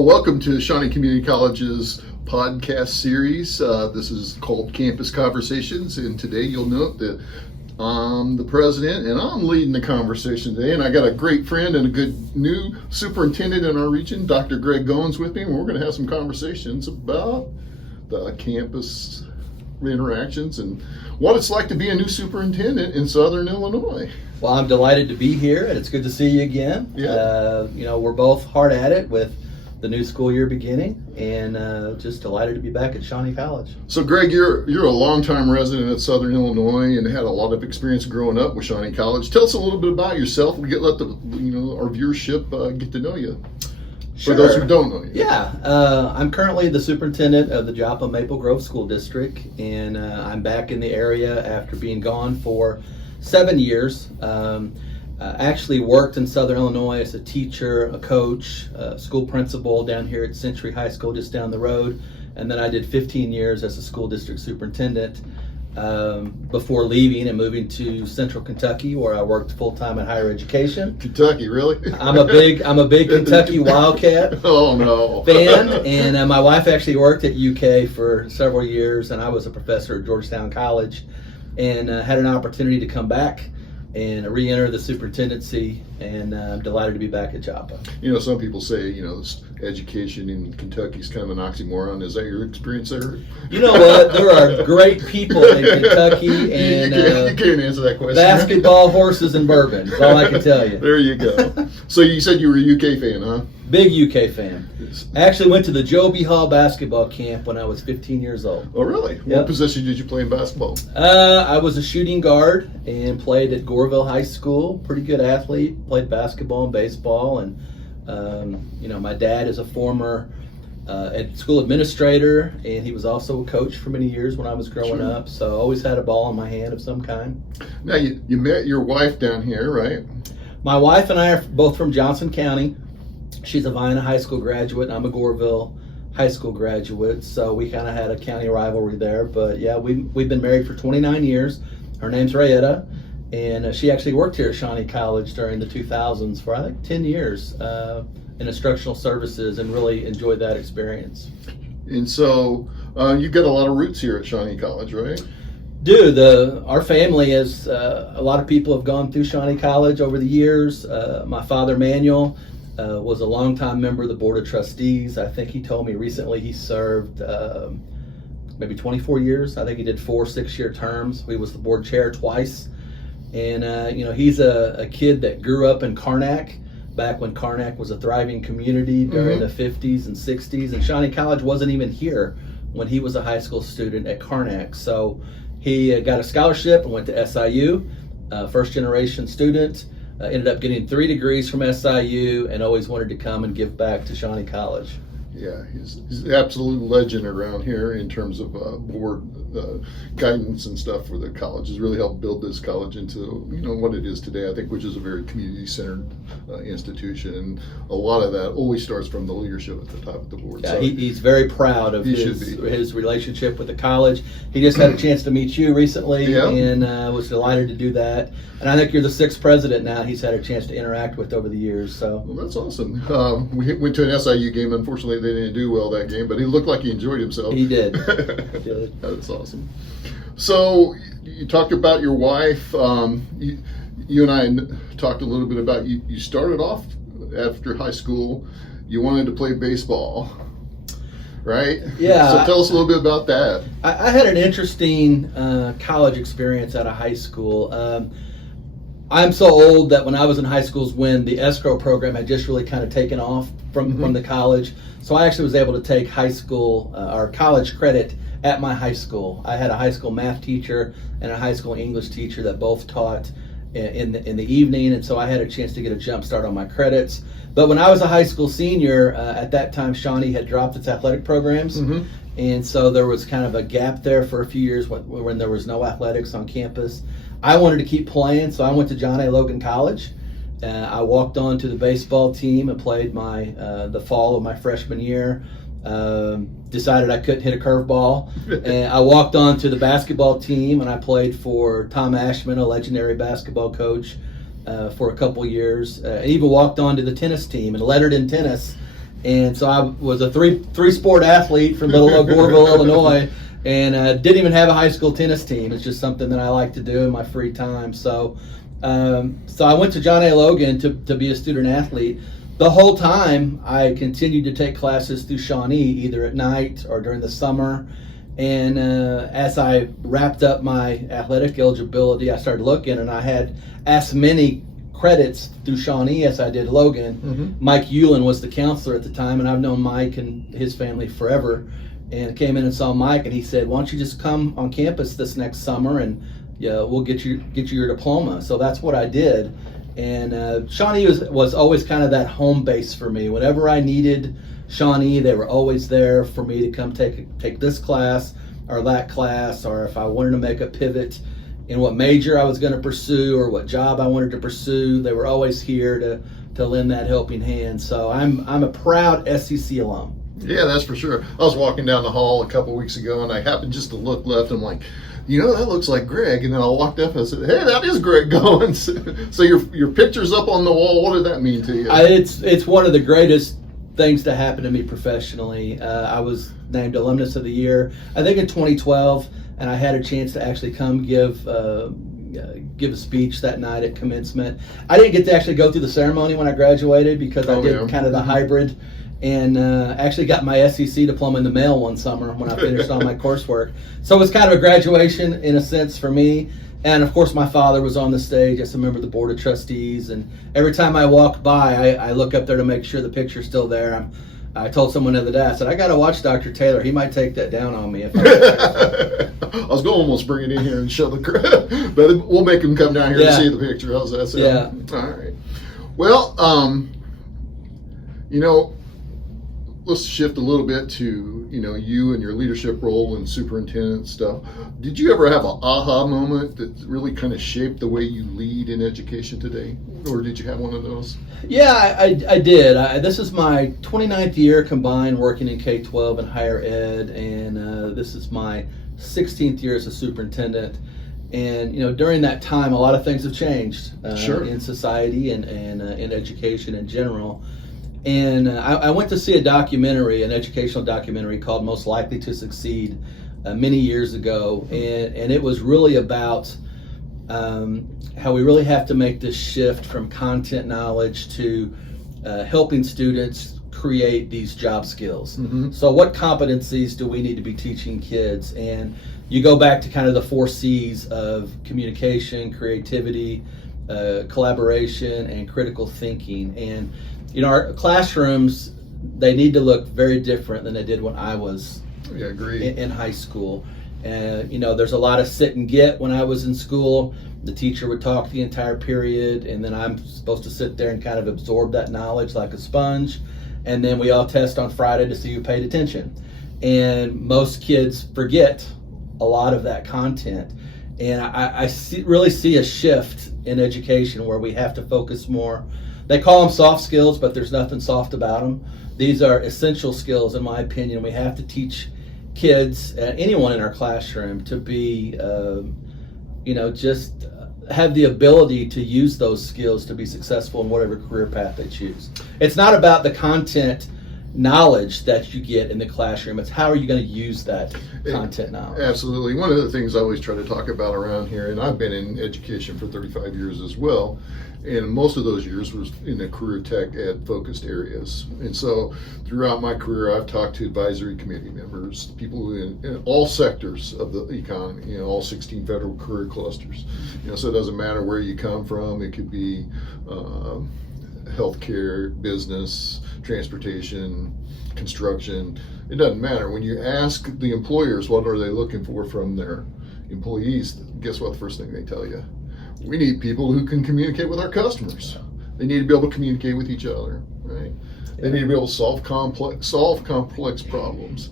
Welcome to Shawnee Community College's podcast series. This is called Campus Conversations, and today you'll note that I'm the president and I'm leading the conversation today, and I got a great friend and a good new superintendent in our region, Dr. Goins, with me, and we're going to have some conversations about the campus interactions and what it's like to be a new superintendent in Southern Illinois. Well, I'm delighted to be here, and it's good to see you again. Yeah. We're both hard at it with the new school year beginning, and just delighted to be back at Shawnee College. So, Greg, you're a longtime resident of Southern Illinois and had a lot of experience growing up with Shawnee College. Tell us a little bit about yourself. We let our viewership get to know you. Sure. For those who don't know you. Yeah, I'm currently the superintendent of the Joppa-Maple Grove School District, and I'm back in the area after being gone for 7 years. Actually worked in Southern Illinois as a teacher, a coach, school principal down here at Century High School just down the road, and then I did 15 years as a school district superintendent before leaving and moving to Central Kentucky, where I worked full-time in higher education. Kentucky, really? I'm a big Kentucky Wildcat fan, and my wife actually worked at UK for several years, and I was a professor at Georgetown College, and had an opportunity to come back and re-enter the superintendency, and I'm delighted to be back at Joppa. Some people say, education in Kentucky is kind of an oxymoron. Is that your experience there? You know what? There are great people in Kentucky, and you can't answer that question. Basketball, horses, and bourbon is all I can tell you. There you go. So you said you were a UK fan, huh? Big UK fan. I actually went to the Joe B. Hall basketball camp when I was 15 years old. Oh, really? Yep. What position did you play in basketball? I was a shooting guard and played at Goreville High School. Pretty good athlete. Played basketball and baseball. And, my dad is a former school administrator, and he was also a coach for many years when I was growing up. So I always had a ball in my hand of some kind. Now, you met your wife down here, right? My wife and I are both from Johnson County. She's a Vienna High School graduate, and I'm a Goreville High School graduate, so we kind of had a county rivalry there. But yeah, we've been married for 29 years. Her name's Rayetta, and she actually worked here at Shawnee College during the 2000s for, I think, 10 years in instructional services, and really enjoyed that experience. And so you've got a lot of roots here at Shawnee College, right? Our family is, a lot of people have gone through Shawnee College over the years. My father, Manuel, was a longtime member of the Board of Trustees. I think he told me recently he served maybe 24 years. I think he did 4 6-year terms. He was the board chair twice. And, he's a kid that grew up in Karnak, back when Karnak was a thriving community during the 50s and 60s. And Shawnee College wasn't even here when he was a high school student at Karnak. So he got a scholarship and went to SIU, first generation student. Ended up getting 3 degrees from SIU, and always wanted to come and give back to Shawnee College. Yeah, he's an absolute legend around here in terms of board guidance and stuff for the college. Has really helped build this college into what it is today, I think, which is a very community-centered institution. And a lot of that always starts from the leadership at the top of the board. Yeah, so he's very proud of his relationship with the college. He just had a chance to meet you recently, and was delighted to do that. And I think you're the 6th president now he's had a chance to interact with over the years. So well, that's awesome. We went to an SIU game. Unfortunately, they didn't do well that game, but he looked like he enjoyed himself. He did. That's awesome. So you talked about your wife. You and I talked a little bit about you started off after high school. You wanted to play baseball, right? Yeah. So tell us a little bit about that. I had an interesting college experience out of high school. I'm so old that when I was in high school is when the escrow program had just really kind of taken off from the college. So I actually was able to take high school or college credit at my high school. I had a high school math teacher and a high school English teacher that both taught in the evening, and so I had a chance to get a jump start on my credits. But when I was a high school senior, at that time Shawnee had dropped its athletic programs, and so there was kind of a gap there for a few years when there was no athletics on campus. I wanted to keep playing, so I went to John A. Logan College. I walked on to the baseball team and played the fall of my freshman year. Decided I couldn't hit a curveball, and I walked on to the basketball team, and I played for Tom Ashman, a legendary basketball coach, for a couple years. I even walked on to the tennis team and lettered in tennis. And so I was a three sport athlete from little old Goreville, Illinois, and didn't even have a high school tennis team. It's just something that I like to do in my free time. So I went to John A. Logan to be a student athlete. The whole time I continued to take classes through Shawnee, either at night or during the summer. And as I wrapped up my athletic eligibility, I started looking, and I had as many credits through Shawnee as I did Logan. Mm-hmm. Mike Hewlin was the counselor at the time, and I've known Mike and his family forever. And came in and saw Mike, and he said, "Why don't you just come on campus this next summer, and we'll get you your diploma." So that's what I did. And Shawnee was always kind of that home base for me. Whenever I needed Shawnee, they were always there for me to come take this class or that class, or if I wanted to make a pivot in what major I was going to pursue or what job I wanted to pursue, they were always here to lend that helping hand. So I'm a proud SCC alum. Yeah, that's for sure. I was walking down the hall a couple weeks ago, and I happened just to look left, and I'm like, that looks like Greg. And then I walked up and I said, "Hey, that is Greg Goins." So your picture's up on the wall. What did that mean to you? It's one of the greatest things to happen to me professionally. I was named Alumnus of the Year, I think in 2012, and I had a chance to actually come give a speech that night at commencement. I didn't get to actually go through the ceremony when I graduated because I did kind of the hybrid, and actually got my SCC diploma in the mail one summer when I finished all my coursework. So it was kind of a graduation in a sense for me. And of course my father was on the stage as a member of the board of trustees, and every time I walk by, I look up there to make sure the picture's still there. I told someone the other day, I said, "I got to watch Dr. Taylor. He might take that down on me." If I was going to almost bring it in here and show the crowd, but we'll make him come down here to see the picture. How's that sound? All right. Well, let's shift a little bit to, you and your leadership role and superintendent stuff. Did you ever have an aha moment that really kind of shaped the way you lead in education today? Or did you have one of those? Yeah, I did. This is my 29th year combined working in K-12 and higher ed, and this is my 16th year as a superintendent. And during that time, a lot of things have changed in society and in education in general. And I went to see an educational documentary called Most Likely to Succeed many years ago, and it was really about how we really have to make this shift from content knowledge to helping students create these job skills. Mm-hmm. So what competencies do we need to be teaching kids? And you go back to kind of the 4 C's of communication, creativity, collaboration, and critical thinking. And our classrooms, they need to look very different than they did when I was in high school. And there's a lot of sit and get when I was in school. The teacher would talk the entire period, and then I'm supposed to sit there and kind of absorb that knowledge like a sponge. And then we all test on Friday to see who paid attention. And most kids forget a lot of that content. And I really see a shift in education where we have to focus more. They call them soft skills, but there's nothing soft about them. These are essential skills, in my opinion. We have to teach kids, anyone in our classroom, to be, just have the ability to use those skills to be successful in whatever career path they choose. It's not about the content knowledge that you get in the classroom. It's how are you going to use that content knowledge. Absolutely. One of the things I always try to talk about around here, and I've been in education for 35 years as well, and most of those years was in the career tech ed focused areas. And so throughout my career, I've talked to advisory committee members, people in all sectors of the economy, all 16 federal career clusters. So it doesn't matter where you come from. It could be healthcare, business, transportation, construction. It doesn't matter. When you ask the employers what are they looking for from their employees, guess what the first thing they tell you? We need people who can communicate with our customers. They need to be able to communicate with each other, right? They need to be able to solve complex problems.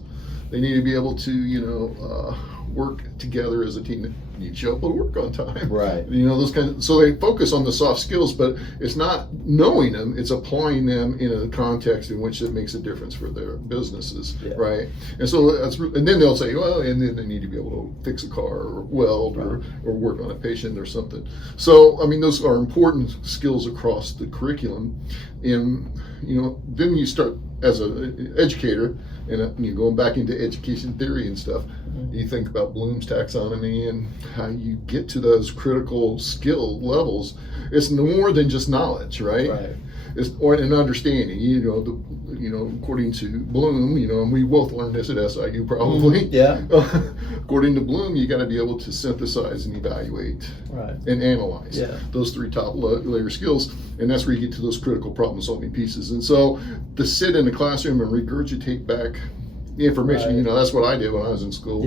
They need to be able to, work together as a team. They need to show up at work on time. Right. Those so they focus on the soft skills, but it's not knowing them, it's applying them in a context in which it makes a difference for their businesses, right? And so and then they'll say, well, and then they need to be able to fix a car or weld or work on a patient or something. So, I mean, those are important skills across the curriculum. And, then you start as an educator, and you're going back into education theory and stuff. You think about Bloom's taxonomy and how you get to those critical skill levels. It's more than just knowledge, right? It's an understanding. According to Bloom, and we both learned this at SIU probably. Yeah. According to Bloom, you got to be able to synthesize and evaluate and analyze those three top layer skills, and that's where you get to those critical problem solving pieces. And so to sit in the classroom and regurgitate back the information, that's what I did when I was in school.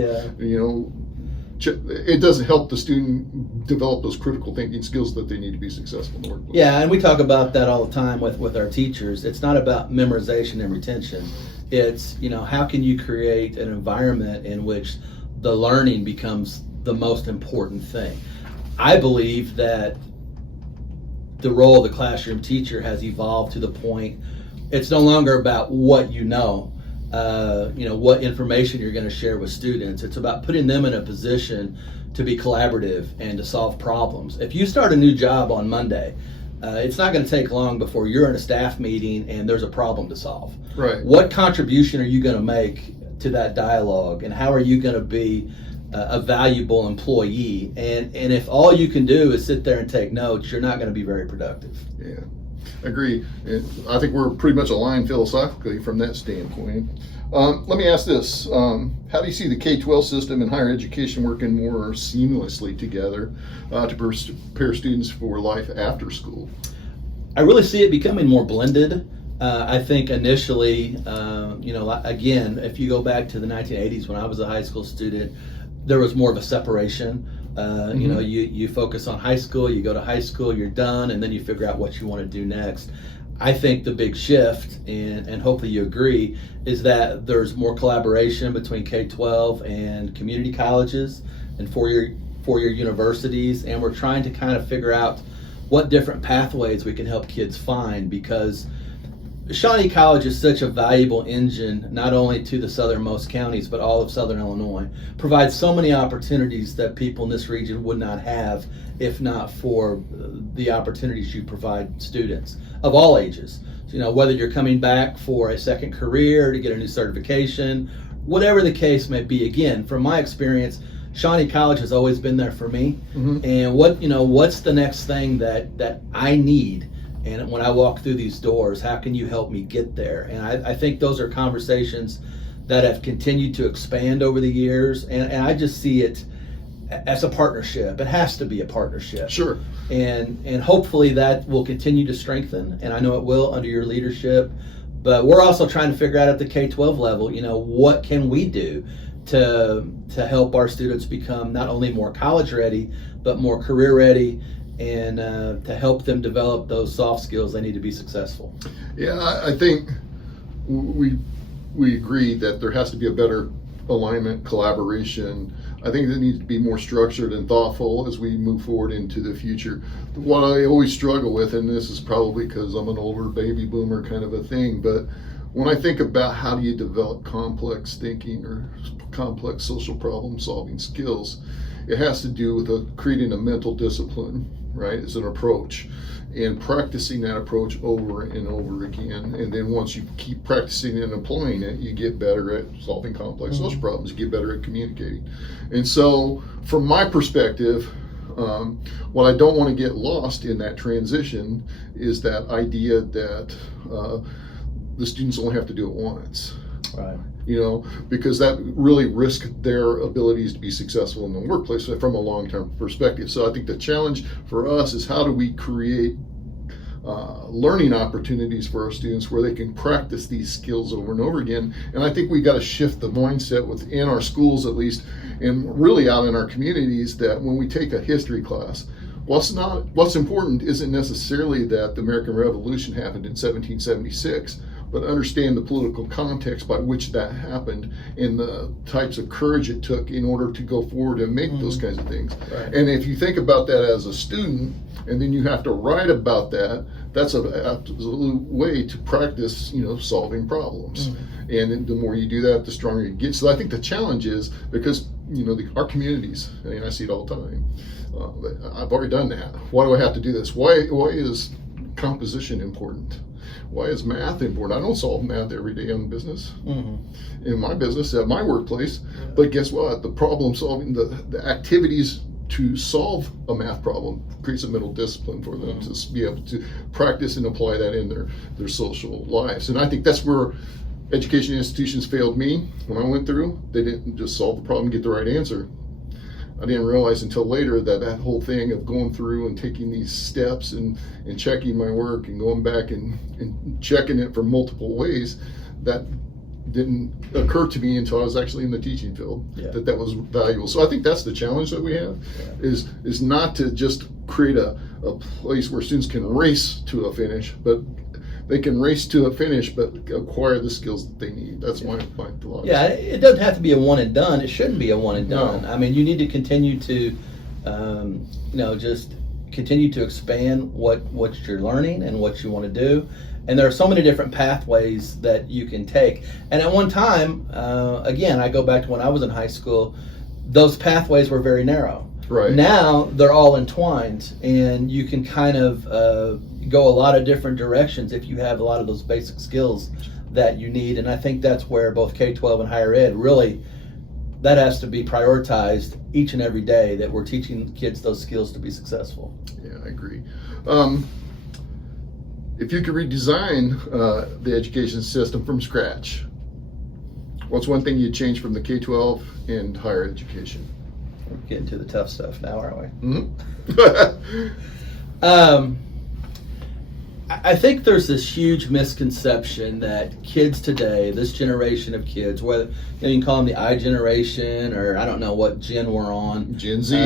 It doesn't help the student develop those critical thinking skills that they need to be successful in the workplace. Yeah, and we talk about that all the time with our teachers. It's not about memorization and retention. It's, how can you create an environment in which the learning becomes the most important thing. I believe that the role of the classroom teacher has evolved to the point it's no longer about what what information you're going to share with students. It's about putting them in a position to be collaborative and to solve problems. If you start a new job on Monday, it's not going to take long before you're in a staff meeting and there's a problem to solve. Right. What contribution are you going to make to that dialogue, and how are you going to be a valuable employee? And if all you can do is sit there and take notes, you're not going to be very productive. Yeah. Agree. And I think we're pretty much aligned philosophically from that standpoint. Let me ask this. How do you see the K-12 system and higher education working more seamlessly together to prepare students for life after school? I really see it becoming more blended. I think initially, again, if you go back to the 1980s when I was a high school student, there was more of a separation. You focus on high school, you go to high school, you're done, and then you figure out what you want to do next. I think the big shift, and hopefully you agree, is that there's more collaboration between K-12 and community colleges and four-year universities, and we're trying to kind of figure out what different pathways we can help kids find, because Shawnee College is such a valuable engine, not only to the southernmost counties, but all of Southern Illinois. Provides so many opportunities that people in this region would not have if not for the opportunities you provide students of all ages. So, whether you're coming back for a second career, to get a new certification, whatever the case may be. Again, from my experience, Shawnee College has always been there for me. And what's the next thing that I need? And when I walk through these doors, how can you help me get there? And I think those are conversations that have continued to expand over the years. And I just see it as a partnership. It has to be a partnership. Sure. And hopefully that will continue to strengthen. And I know it will under your leadership. But we're also trying to figure out at the K-12 level, what can we do to help our students become not only more college ready, but more career ready, and to help them develop those soft skills they need to be successful. Yeah, I think we agree that there has to be a better alignment, collaboration. I think it needs to be more structured and thoughtful as we move forward into the future. What I always struggle with, and this is probably because I'm an older baby boomer kind of a thing, but when I think about how do you develop complex thinking or complex social problem solving skills, it has to do with creating a mental discipline, right? It's an approach, and practicing that approach over and over again. And then once you keep practicing and applying it, you get better at solving complex social problems, you get better at communicating. And so from my perspective, what I don't want to get lost in that transition is that idea that the students only have to do it once. Right. Because that really risks their abilities to be successful in the workplace from a long-term perspective. So I think the challenge for us is how do we create learning opportunities for our students where they can practice these skills over and over again. And I think we got to shift the mindset within our schools, at least, and really out in our communities, that when we take a history class, what's important isn't necessarily that the American Revolution happened in 1776. but understand the political context by which that happened and the types of courage it took in order to go forward and make those kinds of things. Right. And if you think about that as a student, and then you have to write about that, that's an absolute way to practice, solving problems. And the more you do that, the stronger you get. So I think the challenge is because, our communities, I see it all the time. I've already done that. Why do I have to do this? Why is composition important? Why is math important? I don't solve math every day in business, in my business, at my workplace. But guess what? The problem solving, the activities to solve a math problem creates a mental discipline for them to be able to practice and apply that in their social lives. And I think that's where education institutions failed me when I went through. They didn't just solve the problem, get the right answer. I didn't realize until later that whole thing of going through and taking these steps and checking my work and going back and checking it for multiple ways, that didn't occur to me until I was actually in the teaching field, that was valuable. So I think that's the challenge that we have, is not to just create a place where students can race to a finish, but they can race to a finish, but acquire the skills that they need. That's my philosophy. Yeah, it doesn't have to be a one and done. It shouldn't be a one and done. No. I mean, you need to continue to, just continue to expand what you're learning and what you want to do. And there are so many different pathways that you can take. And at one time, again, I go back to when I was in high school, those pathways were very narrow. Right. Now they're all entwined, and you can kind of go a lot of different directions if you have a lot of those basic skills that you need. And I think that's where both K-12 and higher ed really, that has to be prioritized each and every day, that we're teaching kids those skills to be successful. Yeah, I agree. If you could redesign the education system from scratch, what's one thing you'd change from the K-12 and higher education? We're getting to the tough stuff now, aren't we? Mm-hmm. I think there's this huge misconception that kids today, this generation of kids, whether you can call them the I generation, or I don't know what gen we're on. Gen Z.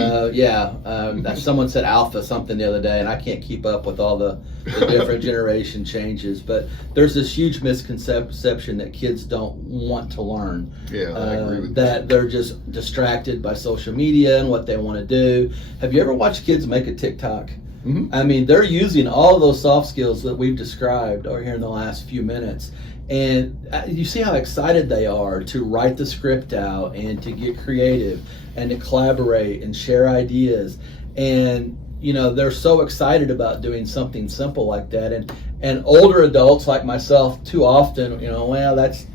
Someone said alpha something the other day, and I can't keep up with all the different generation changes. But there's this huge misconception that kids don't want to learn. Yeah, I agree with that. They're just distracted by social media and what they want to do. Have you ever watched kids make a TikTok? Mm-hmm. I mean, they're using all those soft skills that we've described over here in the last few minutes. And you see how excited they are to write the script out and to get creative and to collaborate and share ideas. And, they're so excited about doing something simple like that. And older adults like myself, too often,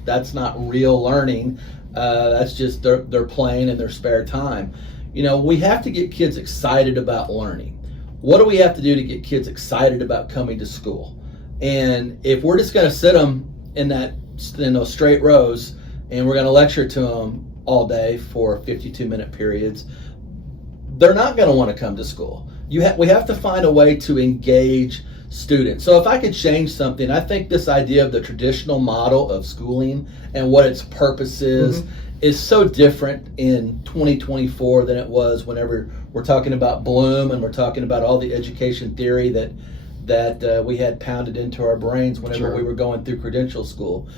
that's not real learning. That's just they're playing in their spare time. We have to get kids excited about learning. What do we have to do to get kids excited about coming to school? And if we're just going to sit them in those straight rows and we're going to lecture to them all day for 52-minute periods, they're not going to want to come to school. We have to find a way to engage students. So if I could change something, I think this idea of the traditional model of schooling and what its purpose is so different in 2024 than it was whenever we're talking about Bloom and we're talking about all the education theory that we had pounded into our brains whenever we were going through credential school.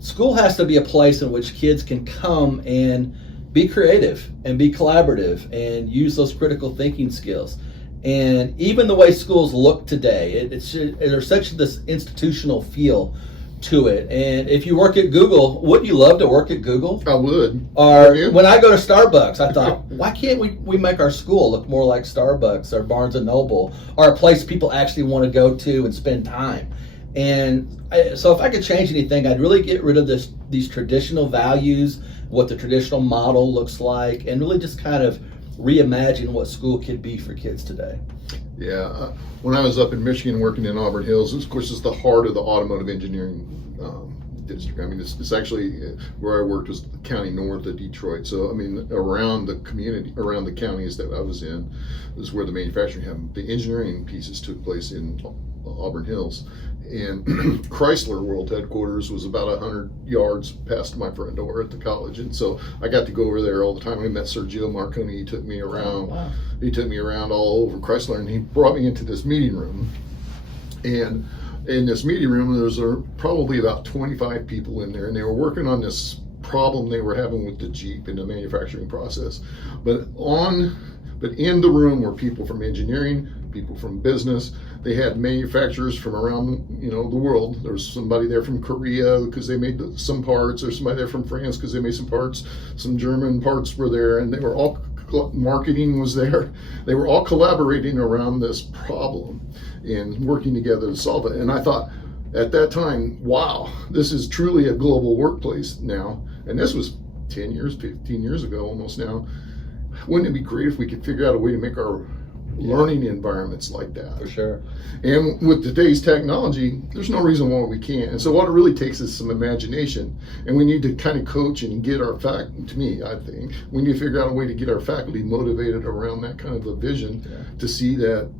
School has to be a place in which kids can come and be creative and be collaborative and use those critical thinking skills. And even the way schools look today, there's such this institutional feel to it. And if you work at Google, wouldn't you love to work at Google? I would. Or when I go to Starbucks, I thought, why can't we make our school look more like Starbucks or Barnes & Noble, or a place people actually want to go to and spend time? And so if I could change anything, I'd really get rid of these traditional values, what the traditional model looks like, and really just kind of reimagine what school could be for kids today. Yeah, when I was up in Michigan working in Auburn Hills, of course, it's the heart of the automotive engineering district. I mean, it's actually where I worked was the county north of Detroit. So, I mean, around the community, around the counties that I was in, is where the manufacturing happened. The engineering pieces took place in Auburn Hills. And Chrysler World Headquarters was about 100 yards past my front door at the college. And so I got to go over there all the time. I met Sergio Marconi. He took me around. Oh, wow. He took me around all over Chrysler, and he brought me into this meeting room. And in this meeting room, there's probably about 25 people in there, and they were working on this problem they were having with the Jeep in the manufacturing process. But in the room were people from engineering, people from business. They had manufacturers from around the world. There was somebody there from Korea because they made some parts. There's somebody there from France because they made some parts. Some German parts were there, and they were all, marketing was there. They were all collaborating around this problem and working together to solve it. And I thought at that time, wow, this is truly a global workplace now. And this was 10 years, 15 years ago almost now. Wouldn't it be great if we could figure out a way to make our learning environments like that? For sure. And with today's technology, there's no reason why we can't. And so what it really takes is some imagination. And we need to kind of coach and get our to me, I think, we need to figure out a way to get our faculty motivated around that kind of a vision to see that,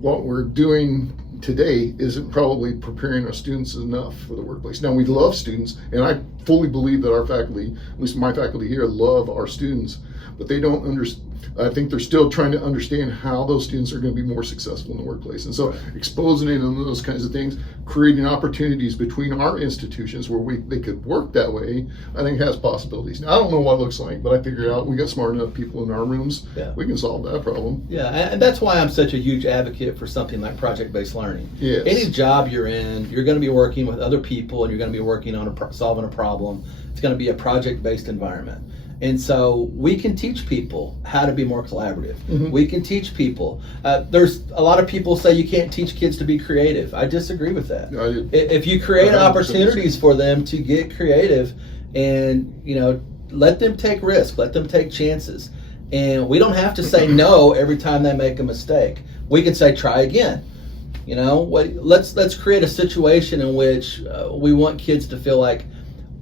what we're doing today isn't probably preparing our students enough for the workplace. Now, we love students, and I fully believe that our faculty, at least my faculty here, love our students, but they don't understand. I think they're still trying to understand how those students are going to be more successful in the workplace. And so exposing them to those kinds of things, creating opportunities between our institutions where they could work that way, I think has possibilities. Now, I don't know what it looks like, but I figured out we got smart enough people in our rooms, we can solve that problem. Yeah, and that's why I'm such a huge advocate for something like project-based learning. Yes. Any job you're in, you're going to be working with other people, and you're going to be working on solving a problem. It's going to be a project-based environment. And so we can teach people how to be more collaborative. Mm-hmm. We can teach people. There's a lot of people say you can't teach kids to be creative. I disagree with that. If you create opportunities for them to get creative and, let them take risks, let them take chances. And we don't have to say no every time they make a mistake. We can say, try again. Let's create a situation in which we want kids to feel like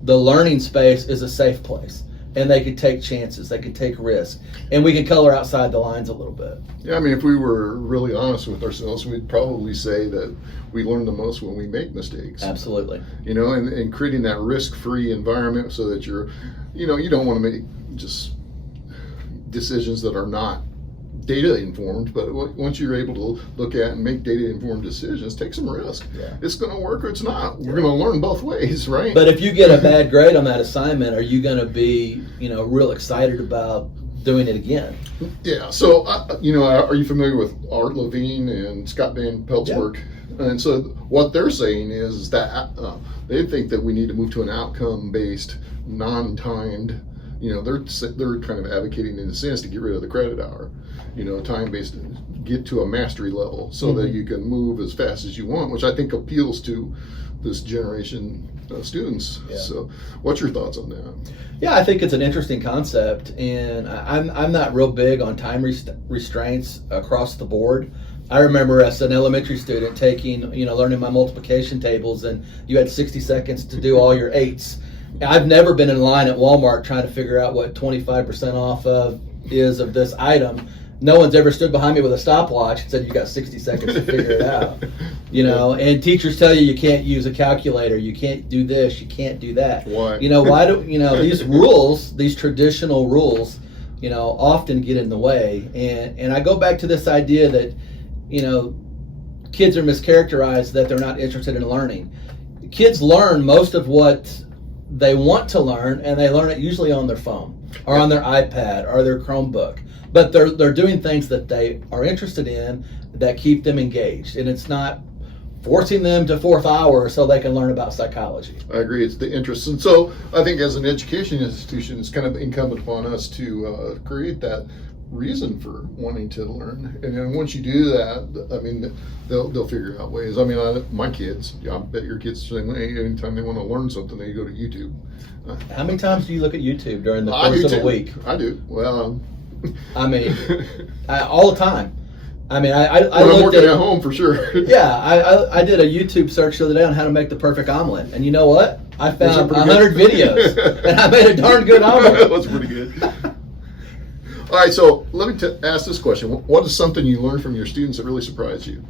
the learning space is a safe place. And they could take chances, they could take risks, and we can color outside the lines a little bit. Yeah, I mean, if we were really honest with ourselves, we'd probably say that we learn the most when we make mistakes. Absolutely. And creating that risk-free environment so that you don't want to make just decisions that are not data informed, but once you're able to look at and make data informed decisions, take some risk. Yeah. It's going to work or it's not. We're going to learn both ways, right? But if you get a bad grade on that assignment, are you going to be, real excited about doing it again? Yeah. So, are you familiar with Art Levine and Scott Van Pelt's work? And so what they're saying is that they think that we need to move to an outcome-based, non-timed. They're kind of advocating in a sense to get rid of the credit hour, time-based, get to a mastery level so that you can move as fast as you want, which I think appeals to this generation of students. Yeah. So what's your thoughts on that? Yeah, I think it's an interesting concept, and I'm not real big on time restraints across the board. I remember as an elementary student learning my multiplication tables, and you had 60 seconds to do all your eights. I've never been in line at Walmart trying to figure out what 25% off of this item. No one's ever stood behind me with a stopwatch and said you got 60 seconds to figure it out. And teachers tell you can't use a calculator, you can't do this, you can't do that. Why? Why do these rules, these traditional rules, often get in the way. And I go back to this idea that, kids are mischaracterized, that they're not interested in learning. Kids learn most of what they want to learn, and they learn it usually on their phone or on their iPad or their Chromebook. But they're doing things that they are interested in that keep them engaged, and it's not forcing them to fourth hour so they can learn about psychology. I agree, it's the interest. And so I think as an education institution, it's kind of incumbent upon us to create that reason for wanting to learn. And then once you do that, I mean, they'll figure out ways. I mean, my kids, I bet your kids are saying, hey, anytime they want to learn something, they go to YouTube. How many times do you look at YouTube during the course of the week? I do. Well, I mean, all the time. I mean, I I'm working at home for sure. Yeah, I did a YouTube search the other day on how to make the perfect omelet, and you know what? I found 100 videos, and I made a darn good omelet. That's pretty good. All right, so let me ask this question. What is something you learned from your students that really surprised you?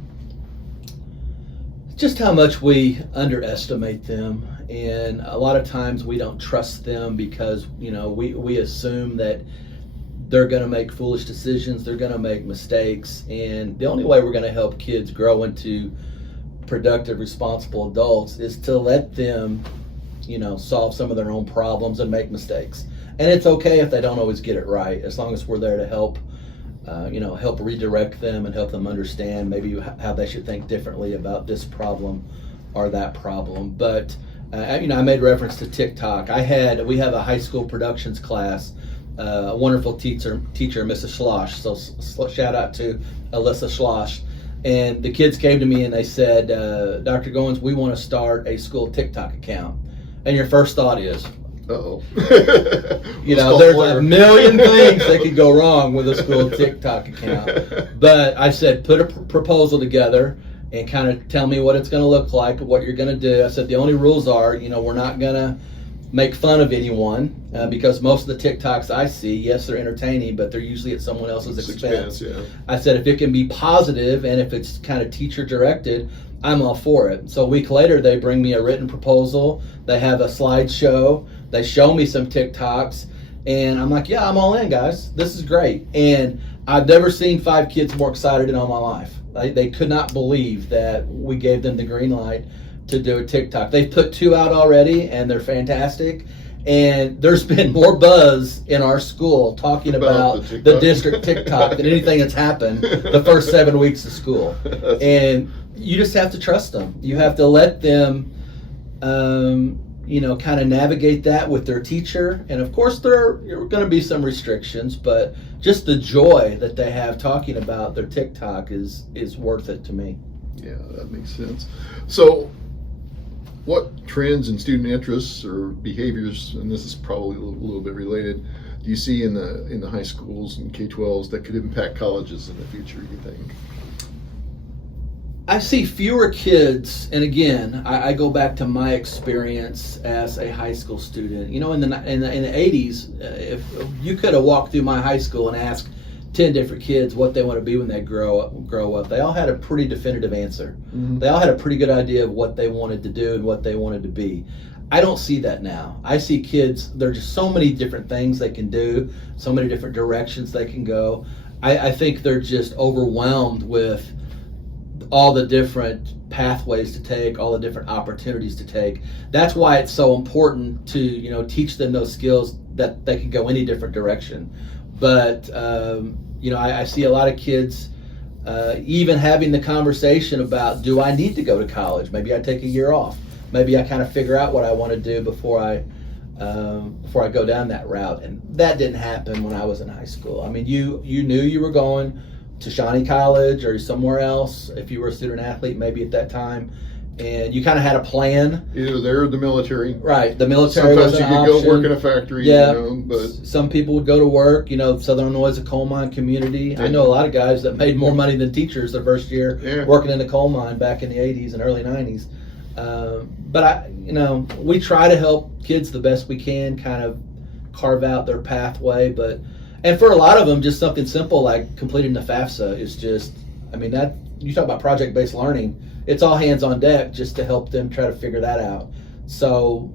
Just how much we underestimate them, and a lot of times we don't trust them because, we assume that they're going to make foolish decisions, they're going to make mistakes, and the only way we're going to help kids grow into productive, responsible adults is to let them, solve some of their own problems and make mistakes. And it's okay if they don't always get it right, as long as we're there to help, help redirect them and help them understand maybe how they should think differently about this problem or that problem. But, I made reference to TikTok. We have a high school productions class, a wonderful teacher, Mrs. Schloss. So shout out to Alyssa Schloss. And the kids came to me and they said, Dr. Goins, we want to start a school TikTok account. And your first thought is, uh-oh. There's a million things that could go wrong with a school TikTok account. But I said, put a proposal together and kind of tell me what it's going to look like, what you're going to do. I said, the only rules are, we're not going to make fun of anyone because most of the TikToks I see, yes, they're entertaining, but they're usually at someone else's expense. Yeah. I said, if it can be positive and if it's kind of teacher directed, I'm all for it. So a week later, they bring me a written proposal. They have a slideshow. They show me some TikToks. And I'm like, yeah, I'm all in, guys. This is great. And I've never seen 5 kids more excited in all my life. They could not believe that we gave them the green light to do a TikTok. They've put 2 out already, and they're fantastic. And there's been more buzz in our school talking about the district TikTok than anything that's happened the first 7 weeks of school. And you just have to trust them. You have to let them, kind of navigate that with their teacher. And of course, there are going to be some restrictions, but just the joy that they have talking about their TikTok is worth it to me. Yeah, that makes sense. So, what trends in student interests or behaviors, and this is probably a little bit related, do you see in the high schools and K-12s that could impact colleges in the future, you think? I see fewer kids, and again, I go back to my experience as a high school student. In the 80s, if you could have walked through my high school and asked 10 different kids what they want to be when they grow up, they all had a pretty definitive answer. Mm-hmm. They all had a pretty good idea of what they wanted to do and what they wanted to be. I don't see that now. I see kids, there are just so many different things they can do, so many different directions they can go. I think they're just overwhelmed with all the different pathways to take, all the different opportunities to take. That's why it's so important to, teach them those skills that they can go any different direction. But, I see a lot of kids even having the conversation about, do I need to go to college? Maybe I take a year off. Maybe I kind of figure out what I want to do before I go down that route. And that didn't happen when I was in high school. I mean, you knew you were going to Shawnee College or somewhere else if you were a student athlete, maybe at that time. And you kind of had a plan. Either there or the military. Right, the military was an option. Sometimes you could go work in a factory. Yeah, but some people would go to work. Southern Illinois is a coal mine community. I know a lot of guys that made more money than teachers their first year working in the coal mine back in the 80s and early 90s. But we try to help kids the best we can, kind of carve out their pathway. And for a lot of them, just something simple like completing the FAFSA is just, that you talk about project-based learning, it's all hands on deck just to help them try to figure that out. So,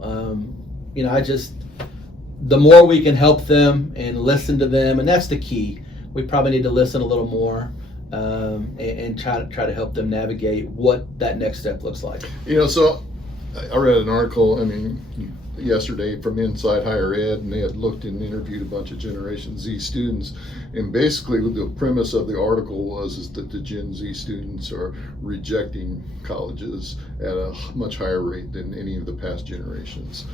the more we can help them and listen to them, and that's the key. We probably need to listen a little more and try to help them navigate what that next step looks like. So I read an article, yesterday from Inside Higher Ed, and they had looked and interviewed a bunch of Generation Z students, and basically the premise of the article is that the Gen Z students are rejecting colleges at a much higher rate than any of the past generations.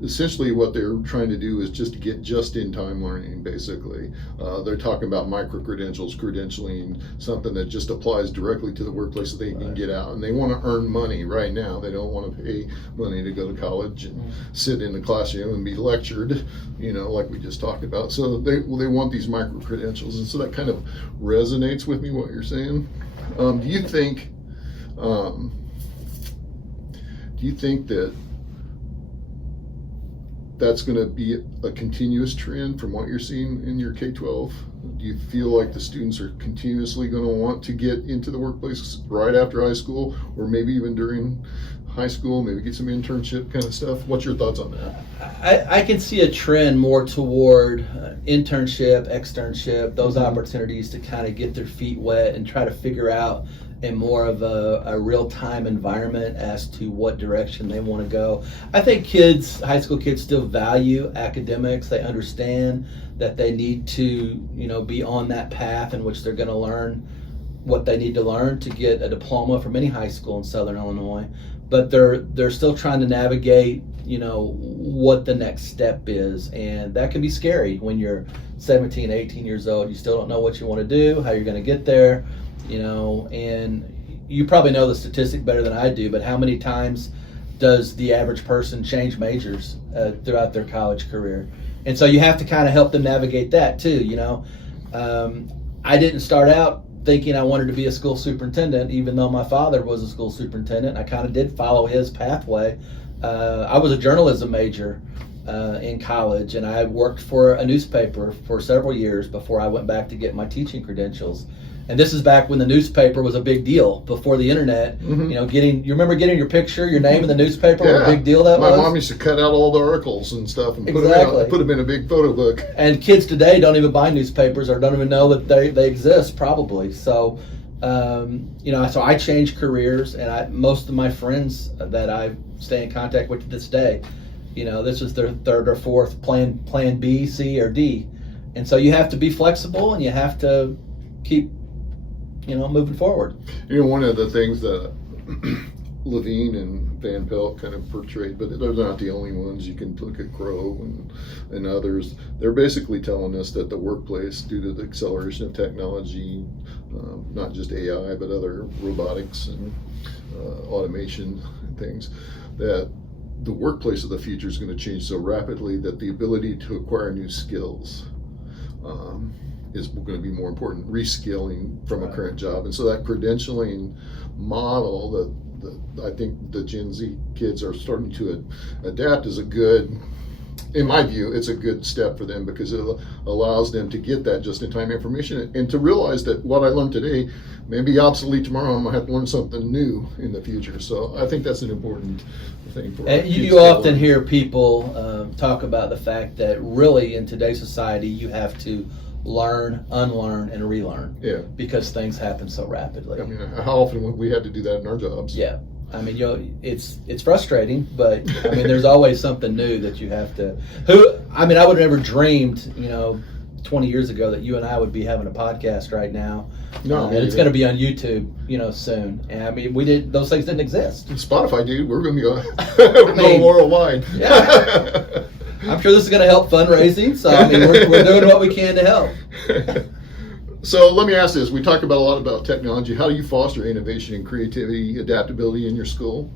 Essentially what they're trying to do is just to get just-in-time learning, basically. They're talking about micro-credentials, credentialing, something that just applies directly to the workplace so they can get out. And they want to earn money right now. They don't want to pay money to go to college and sit in the classroom and be lectured, like we just talked about. So they want these micro-credentials. And so that kind of resonates with me, what you're saying. Do you think that that's going to be a continuous trend from what you're seeing in your K-12? Do you feel like the students are continuously going to want to get into the workplace right after high school, or maybe even during high school, maybe get some internship kind of stuff? What's your thoughts on that? I can see a trend more toward internship, externship, those opportunities to kind of get their feet wet and try to figure out and more of a real-time environment as to what direction they want to go. I think high school kids still value academics. They understand that they need to, be on that path in which they're going to learn what they need to learn to get a diploma from any high school in Southern Illinois. But they're still trying to navigate, what the next step is. And that can be scary when you're 17, 18 years old. You still don't know what you want to do, how you're going to get there, and you probably know the statistic better than I do, but how many times does the average person change majors throughout their college career? And so you have to kind of help them navigate that too, I didn't start out thinking I wanted to be a school superintendent, even though my father was a school superintendent. I kind of did follow his pathway. I was a journalism major in college, and I worked for a newspaper for several years before I went back to get my teaching credentials. And this is back when the newspaper was a big deal, before the internet. Mm-hmm. You remember getting your picture, your name in the newspaper? Yeah. What a big deal that was? My mom used to cut out all the articles and stuff and put them in a big photo book. And kids today don't even buy newspapers or don't even know that they exist, probably. So, so I changed careers, and most of my friends that I stay in contact with to this day, this is their third or fourth plan B, C, or D. And so you have to be flexible, and you have to keep moving forward. One of the things that Levine and Van Pelt kind of portrayed, but they're not the only ones. You can look at Grove and others. They're basically telling us that the workplace, due to the acceleration of technology, not just AI, but other robotics and automation and things, that the workplace of the future is going to change so rapidly that the ability to acquire new skills is going to be more important, reskilling from a current job. And so that credentialing model that I think the Gen Z kids are starting to adapt is in my view, it's a good step for them, because it allows them to get that just-in-time information and to realize that what I learned today may be obsolete tomorrow. I'm going to have to learn something new in the future. So I think that's an important thing for and you often hear people talk about the fact that really in today's society you have to learn, unlearn, and relearn. Yeah. Because things happen so rapidly. I mean, how often would we have to do that in our jobs? Yeah. I mean, it's frustrating, but I mean, there's always something new that you have to. I would have never dreamed, 20 years ago that you and I would be having a podcast right now. No, and it's going to be on YouTube, soon. And I mean, those things didn't exist. Spotify, dude, we're going to be going worldwide. Yeah. I'm sure this is going to help fundraising, so I mean, we're doing what we can to help. So let me ask this. We talk about a lot about technology. How do you foster innovation and creativity, adaptability in your school?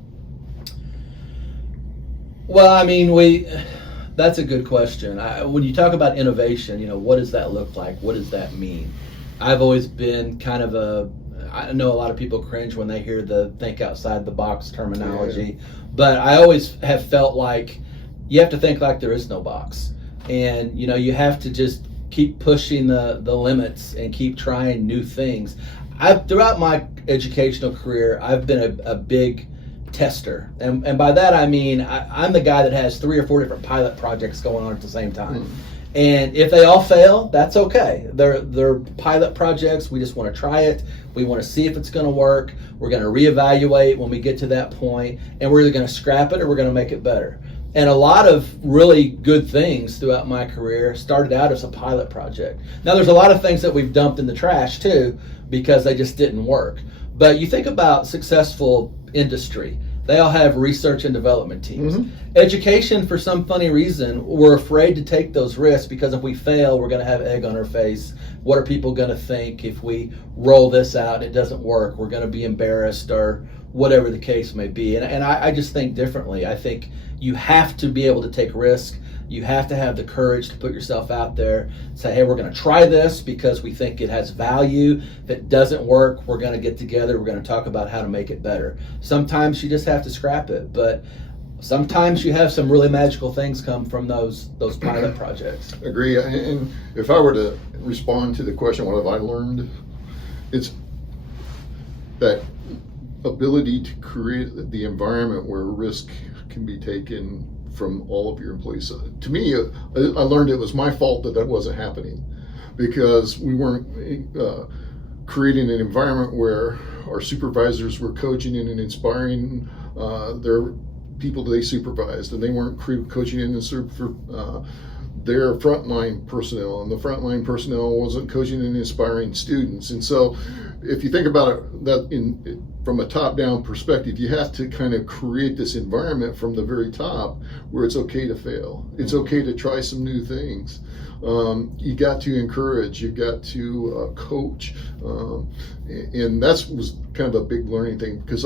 Well, I mean, that's a good question. When you talk about innovation, what does that look like? What does that mean? I've always been kind of I know a lot of people cringe when they hear the think outside the box terminology, but I always have felt like you have to think like there is no box. And, you have to just keep pushing the limits and keep trying new things. Throughout my educational career, I've been a big tester. And by that I mean, I'm the guy that has 3 or 4 different pilot projects going on at the same time. And if they all fail, that's okay. They're pilot projects. We just want to try it. We want to see if it's going to work. We're going to reevaluate when we get to that point, and we're either going to scrap it or we're going to make it better. And a lot of really good things throughout my career started out as a pilot project. Now, there's a lot of things that we've dumped in the trash too, because they just didn't work. But you think about successful industry. They all have research and development teams. Mm-hmm. Education, for some funny reason, we're afraid to take those risks, because if we fail, we're going to have egg on our face. What are people going to think if we roll this out and it doesn't work? We're going to be embarrassed, or whatever the case may be. And I just think differently. I think you have to be able to take risk. You have to have the courage to put yourself out there, say, hey, we're going to try this because we think it has value. If it doesn't work, we're going to get together. We're going to talk about how to make it better. Sometimes you just have to scrap it, but sometimes you have some really magical things come from those pilot projects. Agree. And if I were to respond to the question, what have I learned? It's that ability to create the environment where risk can be taken from all of your employees. To me, I learned it was my fault that wasn't happening, because we weren't creating an environment where our supervisors were coaching and inspiring their people they supervised, and they weren't coaching in their frontline personnel, and the frontline personnel wasn't coaching and inspiring students. And so if you think about it from a top-down perspective, you have to kind of create this environment from the very top where it's okay to fail. It's okay to try some new things. You got to encourage, you got to coach, and that was kind of a big learning thing, because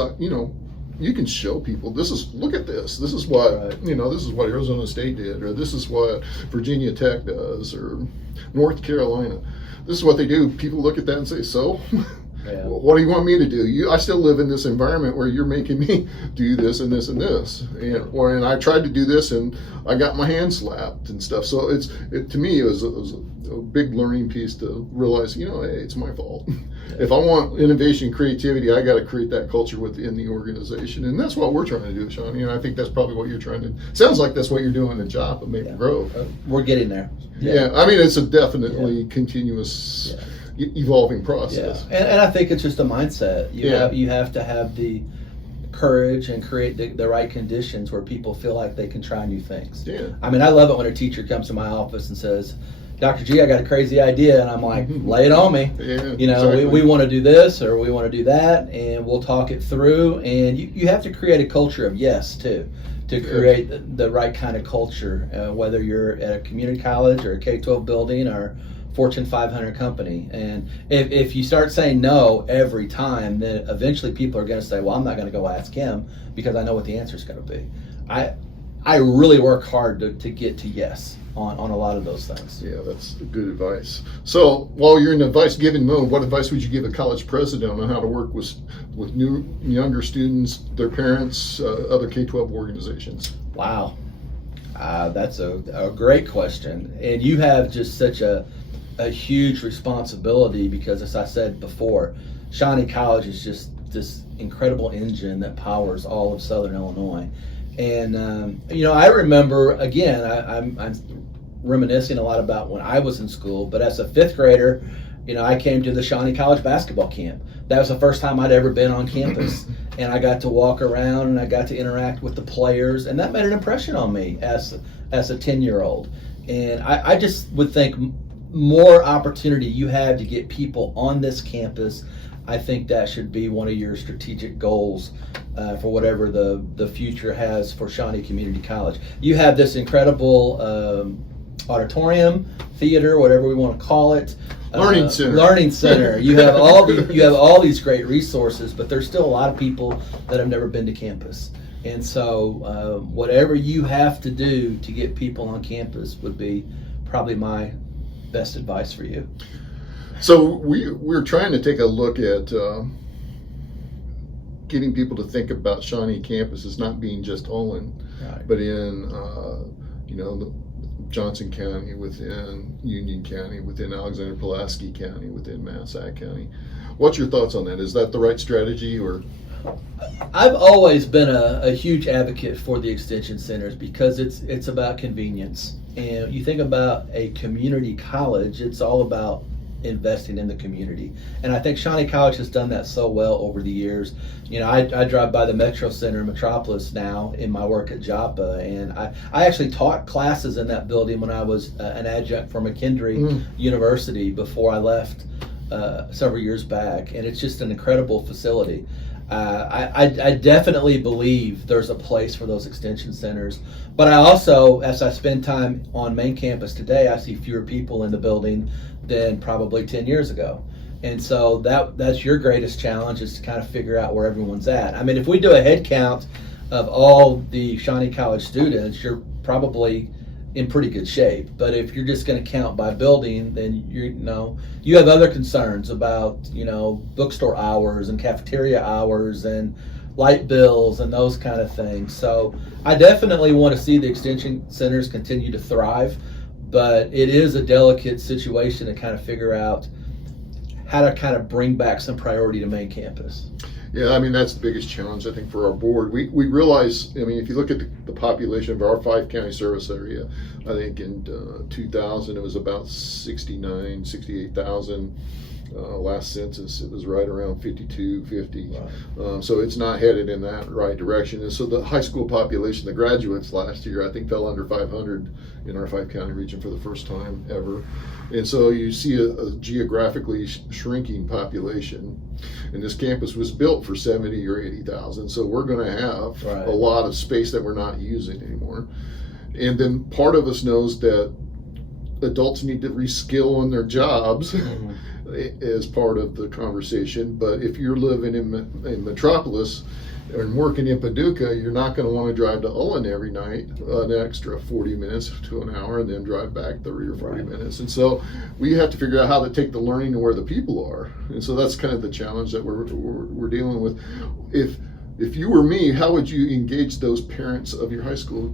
you can show people, look at this. This is what, this is what Arizona State did, or this is what Virginia Tech does, or North Carolina. This is what they do. People look at that and say, so? Yeah. What do you want me to do? I still live in this environment where you're making me do this and this and this. And I tried to do this and I got my hand slapped and stuff. So to me, it was a big learning piece to realize, hey, it's my fault. Yeah. If I want innovation, creativity, I got to create that culture within the organization. And that's what we're trying to do, Shawnee. And I think that's probably what you're trying to, sounds like that's what you're doing at Joppa-Maple Grove. We're getting there. Yeah. I mean, it's a definitely continuous evolving process. Yeah. And I think it's just a mindset. You have to have the courage and create the right conditions where people feel like they can try new things. Yeah. I mean, I love it when a teacher comes to my office and says, Dr. G, I got a crazy idea, and I'm like, lay it on me. Yeah, exactly. we want to do this or we want to do that, and we'll talk it through. And you have to create a culture of yes too, to create the right kind of culture, whether you're at a community college or a K-12 building or Fortune 500 company. And if you start saying no every time, then eventually people are going to say, well, I'm not going to go ask him because I know what the answer is going to be. I really work hard to get to yes on a lot of those things. Yeah, that's good advice. So while you're in advice giving mode, what advice would you give a college president on how to work with younger students, their parents, other K-12 organizations? Wow. That's a great question. And you have just such a huge responsibility because, as I said before, Shawnee College is just this incredible engine that powers all of Southern Illinois. And, I remember, again, I'm reminiscing a lot about when I was in school, but as a fifth grader, I came to the Shawnee College basketball camp. That was the first time I'd ever been on campus. And I got to walk around and I got to interact with the players, and that made an impression on me as a 10-year-old. And I just would think more opportunity you have to get people on this campus, I think that should be one of your strategic goals for whatever the future has for Shawnee Community College. You have this incredible auditorium, theater, whatever we want to call it. Learning center. Learning center. You have all these great resources, but there's still a lot of people that have never been to campus. And so whatever you have to do to get people on campus would be probably my best advice for you. So we're trying to take a look at getting people to think about Shawnee campus as not being just Olin, but in Johnson County, within Union County, within Alexander-Pulaski County, within Massac County. What's your thoughts on that? Is that the right strategy, or? I've always been a huge advocate for the extension centers because it's about convenience. And you think about a community college, it's all about investing in the community. And I think Shawnee College has done that so well over the years. I drive by the Metro Center in Metropolis now in my work at Joppa, and I actually taught classes in that building when I was an adjunct for McKendree University before I left several years back, and it's just an incredible facility. I definitely believe there's a place for those extension centers, but I also, as I spend time on main campus today, I see fewer people in the building than probably 10 years ago. And so that's your greatest challenge, is to kind of figure out where everyone's at. I mean, if we do a head count of all the Shawnee College students, you're probably in pretty good shape. But if you're just going to count by building, then you have other concerns about bookstore hours and cafeteria hours and light bills and those kind of things. So I definitely want to see the extension centers continue to thrive, but it is a delicate situation to kind of figure out how to kind of bring back some priority to main campus. Yeah, I mean, that's the biggest challenge, I think, for our board. We realize, I mean, if you look at the population of our 5-county service area, I think in 2000 it was about 68,000. Last census, it was right around 5250. Right. So it's not headed in that right direction. And so the high school population, the graduates last year, I think fell under 500 in our 5-county region for the first time ever. And so you see a geographically shrinking population. And this campus was built for 70 or 80,000. So we're going to have Right. a lot of space that we're not using anymore. And then part of us knows that adults need to reskill on their jobs as part of the conversation. But if you're living in Metropolis and working in Paducah, you're not going to want to drive to Ulin every night, an extra 40 minutes to an hour, and then drive back 30 or 40 minutes. And so we have to figure out how to take the learning to where the people are. And so that's kind of the challenge that we're dealing with. If you were me, how would you engage those parents of your high school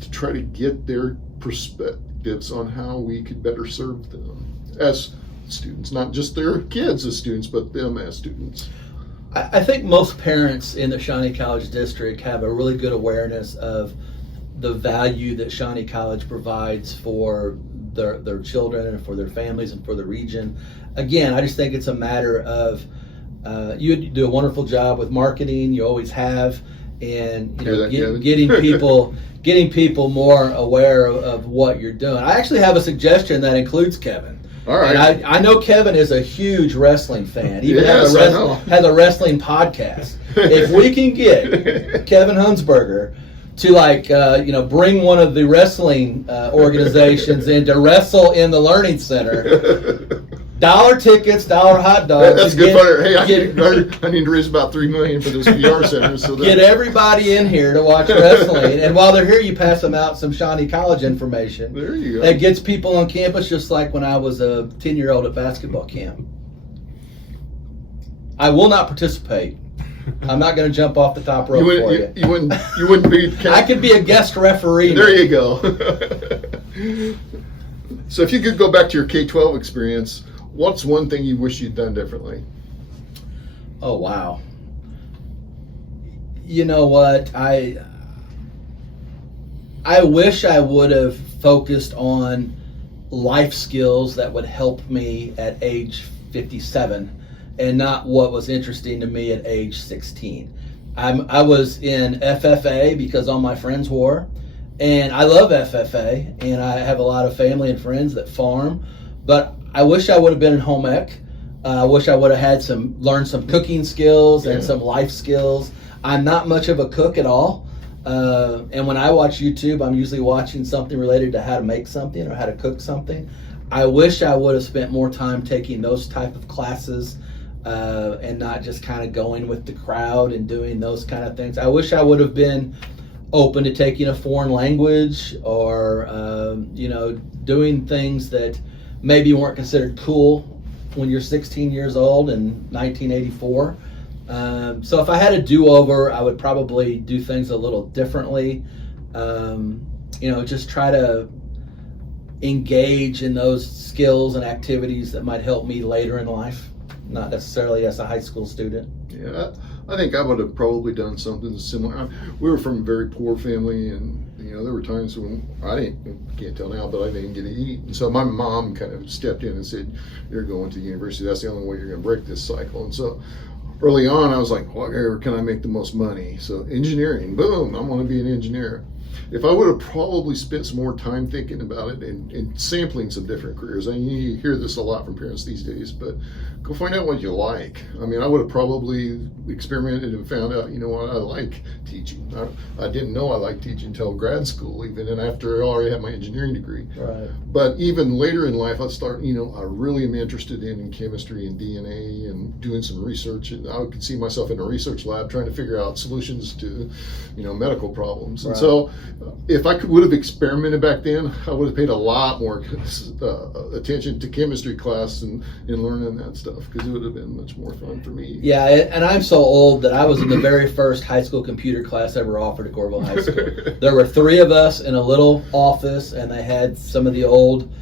to try to get their perspectives on how we could better serve them as students, not just their kids as students, but them as students? I think most parents in the Shawnee College district have a really good awareness of the value that Shawnee College provides for their children and for their families and for the region. Again, I just think it's a matter of you do a wonderful job with marketing. You always have, and getting people more aware of what you're doing. I actually have a suggestion that includes Kevin. All right. And I know Kevin is a huge wrestling fan. Even Yes, has a wrestling podcast. If we can get Kevin Hunsberger to bring one of the wrestling organizations in to wrestle in the Learning Center. $1 tickets, $1 hot dogs. That's good fun. Hey, I need to raise about $3 million for this PR center. So get everybody in here to watch wrestling, and while they're here, you pass them out some Shawnee College information. There you go. That gets people on campus, just like when I was a 10-year-old at basketball camp. I will not participate. I'm not going to jump off the top rope for you. You wouldn't be. I could be a guest referee. There you go. So if you could go back to your K-12 experience, what's one thing you wish you'd done differently? Oh, wow. You know what? I wish I would have focused on life skills that would help me at age 57 and not what was interesting to me at age 16. I was in FFA because all my friends were, and I love FFA, and I have a lot of family and friends that farm, but I wish I would have been in home ec. I wish I would have had learned some cooking skills and some life skills. I'm not much of a cook at all. And when I watch YouTube, I'm usually watching something related to how to make something or how to cook something. I wish I would have spent more time taking those type of classes and not just kind of going with the crowd and doing those kind of things. I wish I would have been open to taking a foreign language or, doing things that maybe weren't considered cool when you're 16 years old in 1984. So if I had a do-over, I would probably do things a little differently. Just try to engage in those skills and activities that might help me later in life, not necessarily as a high school student. Yeah, I think I would have probably done something similar. We were from a very poor family, and there were times when can't tell now, but I didn't get to eat. And so my mom kind of stepped in and said, "You're going to university. That's the only way you're going to break this cycle." And so early on, I was like, where can I make the most money? So engineering, boom, I want to be an engineer. If I would have probably spent some more time thinking about it and sampling some different careers. I mean, you hear this a lot from parents these days, but go find out what you like. I mean, I would have probably experimented and found out, what, I like teaching. I didn't know I liked teaching until grad school, even, and after I already had my engineering degree. Right. But even later in life, I really am interested in chemistry and DNA and doing some research. And I could see myself in a research lab trying to figure out solutions to, medical problems. Right. And so if I would have experimented back then, I would have paid a lot more attention to chemistry class and learning that stuff, because it would have been much more fun for me. Yeah, and I'm so old that I was in the very first high school computer class ever offered at Corville High School. There were 3 of us in a little office, and they had some of the old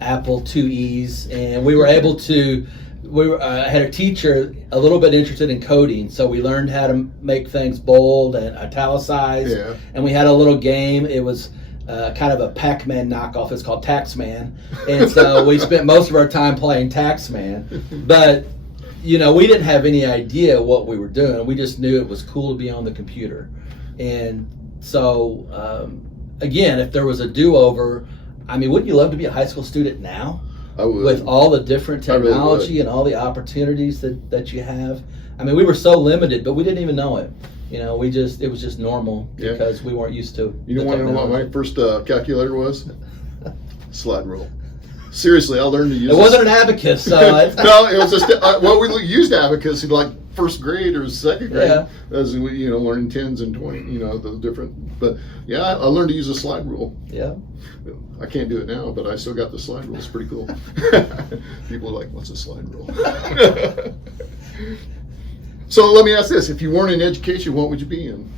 Apple IIe's, and we were able to. I had a teacher a little bit interested in coding, so we learned how to make things bold and italicized. Yeah. And we had a little game. It was kind of a Pac-Man knockoff. It's called Taxman. And so we spent most of our time playing Taxman. But, we didn't have any idea what we were doing. We just knew it was cool to be on the computer. And so, again, if there was a do-over, wouldn't you love to be a high school student now? I would. With all the different technology really and all the opportunities that you have. We were so limited, but we didn't even know it. It was just normal because we weren't used to. You don't want to know what my first calculator was? Slide rule. Seriously, I learned to use it. Wasn't an abacus, so no, it was just we used abacus in like first grade or second grade as we learning tens and 20, the different. But yeah, I learned to use a slide rule. Yeah. I can't do it now, but I still got the slide rule. It's pretty cool. People are like, "What's a slide rule?" So let me ask this: if you weren't in education, what would you be in?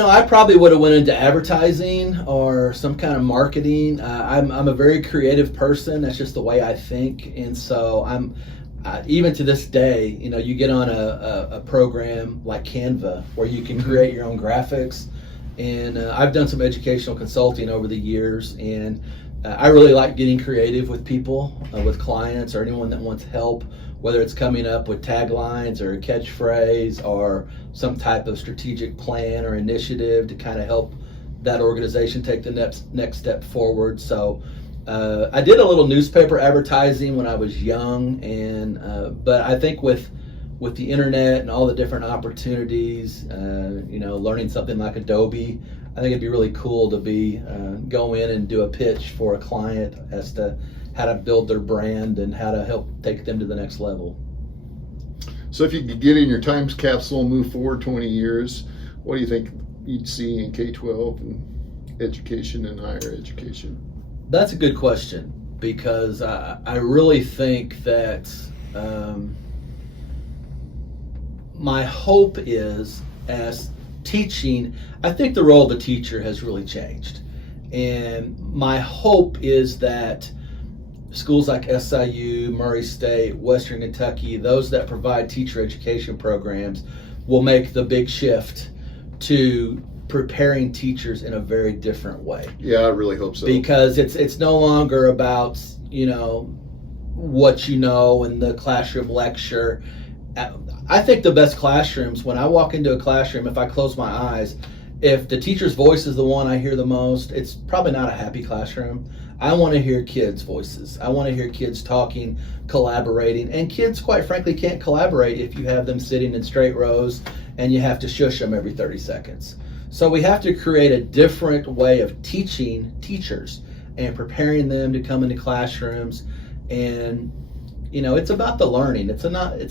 I probably would have went into advertising or some kind of marketing. I'm a very creative person. That's just the way I think, and so I'm. Even to this day, you get on a program like Canva where you can create your own graphics, and I've done some educational consulting over the years, and I really like getting creative with people, with clients or anyone that wants help, whether it's coming up with taglines or a catchphrase or some type of strategic plan or initiative to kind of help that organization take the next step forward. So I did a little newspaper advertising when I was young, and but I think with the internet and all the different opportunities, learning something like Adobe, I think it'd be really cool to be go in and do a pitch for a client as to how to build their brand and how to help take them to the next level. So if you could get in your time capsule and move forward 20 years, what do you think you'd see in K-12 and education and higher education? That's a good question, because I really think that my hope is, as teaching, I think the role of the teacher has really changed. And my hope is that schools like SIU, Murray State, Western Kentucky, those that provide teacher education programs will make the big shift to preparing teachers in a very different way. Yeah, I really hope so. Because it's no longer about, what in the classroom lecture. I think the best classrooms, when I walk into a classroom, if I close my eyes, if the teacher's voice is the one I hear the most, it's probably not a happy classroom. I want to hear kids' voices. I want to hear kids talking, collaborating. And kids, quite frankly, can't collaborate if you have them sitting in straight rows and you have to shush them every 30 seconds. So we have to create a different way of teaching teachers and preparing them to come into classrooms. And, it's about the learning. It's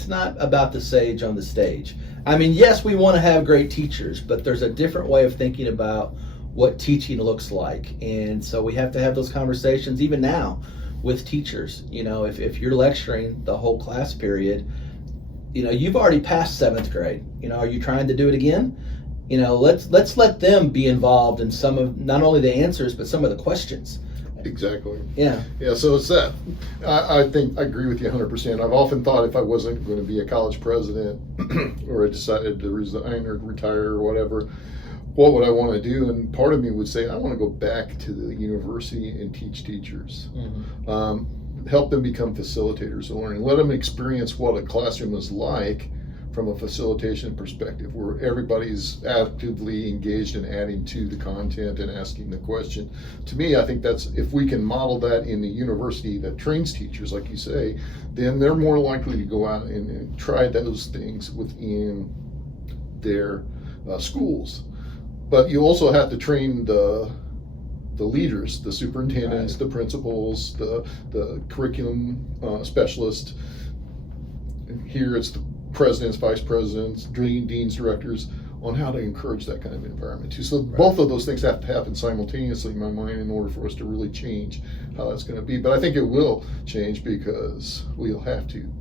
not about the sage on the stage. Yes, we want to have great teachers, but there's a different way of thinking about what teaching looks like. And so we have to have those conversations even now with teachers. If you're lecturing the whole class period, you've already passed 7th grade. Are you trying to do it again? Let's let them be involved in some of not only the answers, but some of the questions. Exactly. Yeah. Yeah, so it's that. I think I agree with you 100%. I've often thought if I wasn't going to be a college president or I decided to resign or retire or whatever, what would I want to do? And part of me would say, I want to go back to the university and teach teachers. Mm-hmm. Help them become facilitators of learning. Let them experience what a classroom is like from a facilitation perspective, where everybody's actively engaged in adding to the content and asking the question. To me, I think that's, if we can model that in the university that trains teachers, like you say, then they're more likely to go out and try those things within their schools. But you also have to train the leaders, the superintendents, the principals, the curriculum specialists. Here it's the presidents, vice presidents, deans, directors, on how to encourage that kind of environment too. So both of those things have to happen simultaneously in my mind in order for us to really change how that's going to be. But I think it will change because we'll have to.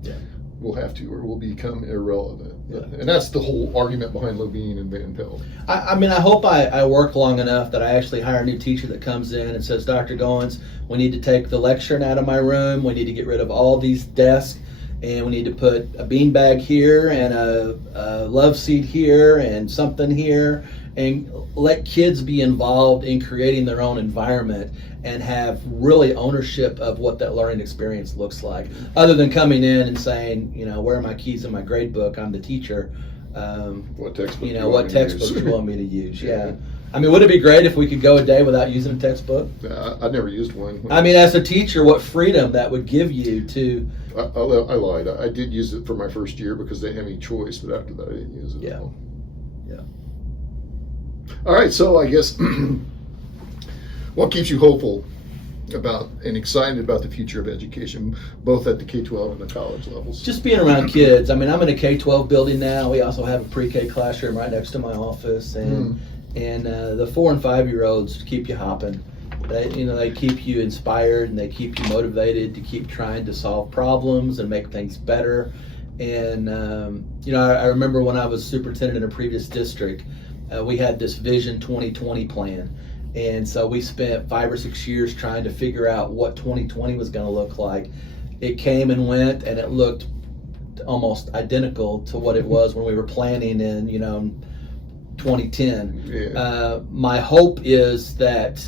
Yeah. We'll have to, or we'll become irrelevant. Yeah. And that's the whole argument behind Levine and Van Pelt. I hope I work long enough that I actually hire a new teacher that comes in and says, Dr. Goins, we need to take the lecturing out of my room. We need to get rid of all these desks. and we need to put a beanbag here and a love seat here and something here, and let kids be involved in creating their own environment and have really ownership of what that learning experience looks like, other than coming in and saying, where are my keys in my grade book? I'm the teacher. What textbook? What textbook you want me to use? Yeah. I mean, would it be great if we could go a day without using a textbook? I never used one. I mean, as a teacher, what freedom that would give you to... I lied. I did use it for my first year because they didn't have any choice, but after that I didn't use it Yeah. at all. Yeah. All right, so I guess what keeps you hopeful about and excited about the future of education, both at the K-12 and the college levels? Just being around kids. I mean, I'm in a K-12 building now. We also have a pre-K classroom right next to my office, and the 4 and 5-year-olds keep you hopping. They keep you inspired, and they keep you motivated to keep trying to solve problems and make things better. And I remember when I was superintendent in a previous district, we had this Vision 2020 plan. And so we spent 5 or 6 years trying to figure out what 2020 was going to look like. It came and went, and it looked almost identical to what it was when we were planning in 2010. Yeah. My hope is that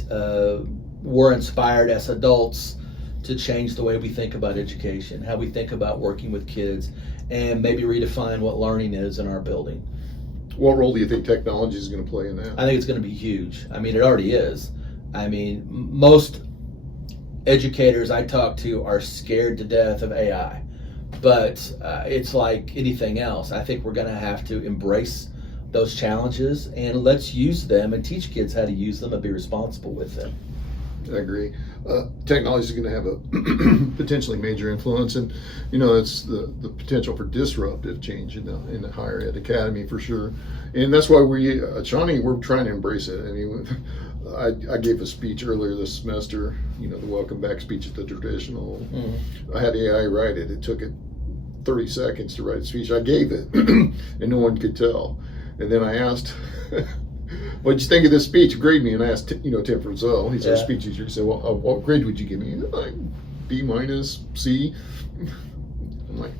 we're inspired as adults to change the way we think about education, how we think about working with kids, and maybe redefine what learning is in our building. What role do you think technology is going to play in that? I think it's going to be huge. I mean, it already is. I mean, most educators I talk to are scared to death of AI, but it's like anything else. I think we're going to have to embrace those challenges, and let's use them and teach kids how to use them and be responsible with them. I agree. Technology is going to have a potentially major influence, and it's the potential for disruptive change in the higher ed academy for sure. And that's why we at Shawnee, we're trying to embrace it. I mean, I gave a speech earlier this semester, the welcome back speech at the traditional. I had AI write it. It took it 30 seconds to write a speech. I gave it, and no one could tell. And then I asked, what'd you think of this speech? Grade me. And I asked, Tim Frizzell, he's our speech teacher. He said, well, what grade would you give me? Like B minus, C. I'm like,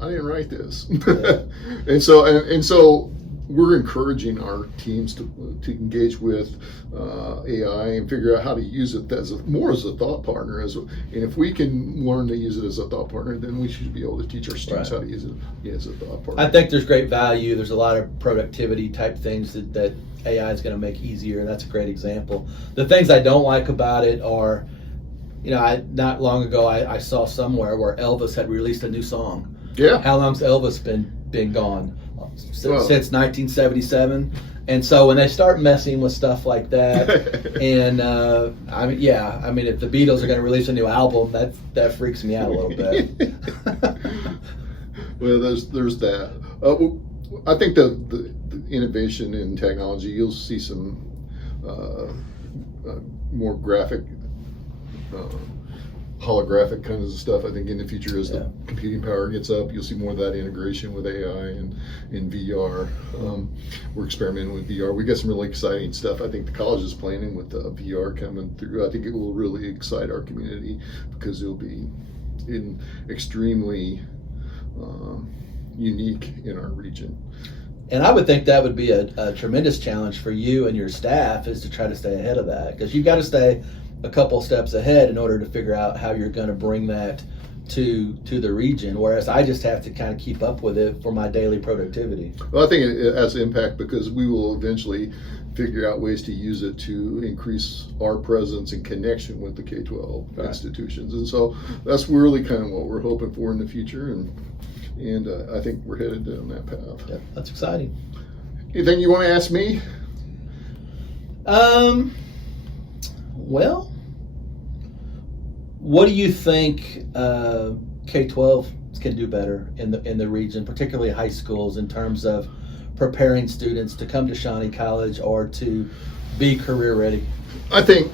I didn't write this. Yeah. and so we're encouraging our teams to engage with AI and figure out how to use it more as a thought partner. And if we can learn to use it as a thought partner, then we should be able to teach our students how to use it as a thought partner. I think there's great value. There's a lot of productivity type things that AI is going to make easier, and that's a great example. The things I don't like about it are, not long ago I saw somewhere where Elvis had released a new song. Yeah. How long's Elvis been gone? Since 1977. And so when they start messing with stuff like that, and if the Beatles are going to release a new album, that freaks me out a little bit. Well, there's that. I think the innovation in technology, you'll see some more graphic, holographic kinds of stuff. I think in the future, as the computing power gets up, you'll see more of that integration with AI and VR. We're experimenting with VR. We got some really exciting stuff. I think the college is planning with VR coming through. I think it will really excite our community because it'll be extremely unique in our region. And I would think that would be a tremendous challenge for you and your staff, is to try to stay ahead of that, because you've got to stay a couple steps ahead in order to figure out how you're going to bring that to the region, whereas I just have to kind of keep up with it for my daily productivity. Well, I think it has impact because we will eventually figure out ways to use it to increase our presence and connection with the K-12 institutions. And so that's really kind of what we're hoping for in the future, and I think we're headed down that path. Yeah, that's exciting. Anything you want to ask me? Well, what do you think K-12 can do better in the region, particularly high schools, in terms of preparing students to come to Shawnee College or to be career ready? I think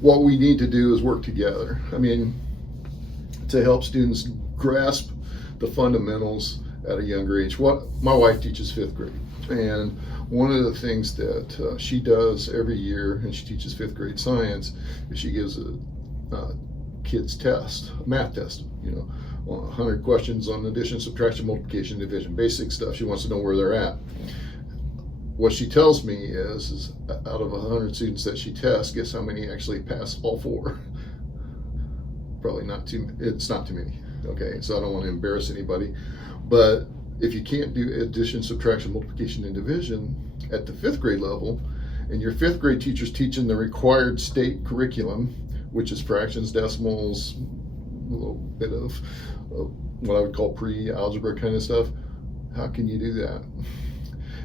what we need to do is work together. I mean, to help students grasp the fundamentals at a younger age. My wife teaches 5th grade, and one of the things that she does every year, and she teaches 5th grade science, is she gives a kids test, a math test, 100 questions on addition, subtraction, multiplication, division, basic stuff. She wants to know where they're at. What she tells me is out of 100 students that she tests, guess how many actually pass all 4? Probably not too. It's not too many. Okay, so I don't want to embarrass anybody, but if you can't do addition, subtraction, multiplication, and division at the 5th grade level, and your 5th grade teacher's teaching the required state curriculum, which is fractions, decimals, a little bit of what I would call pre-algebra kind of stuff, how can you do that?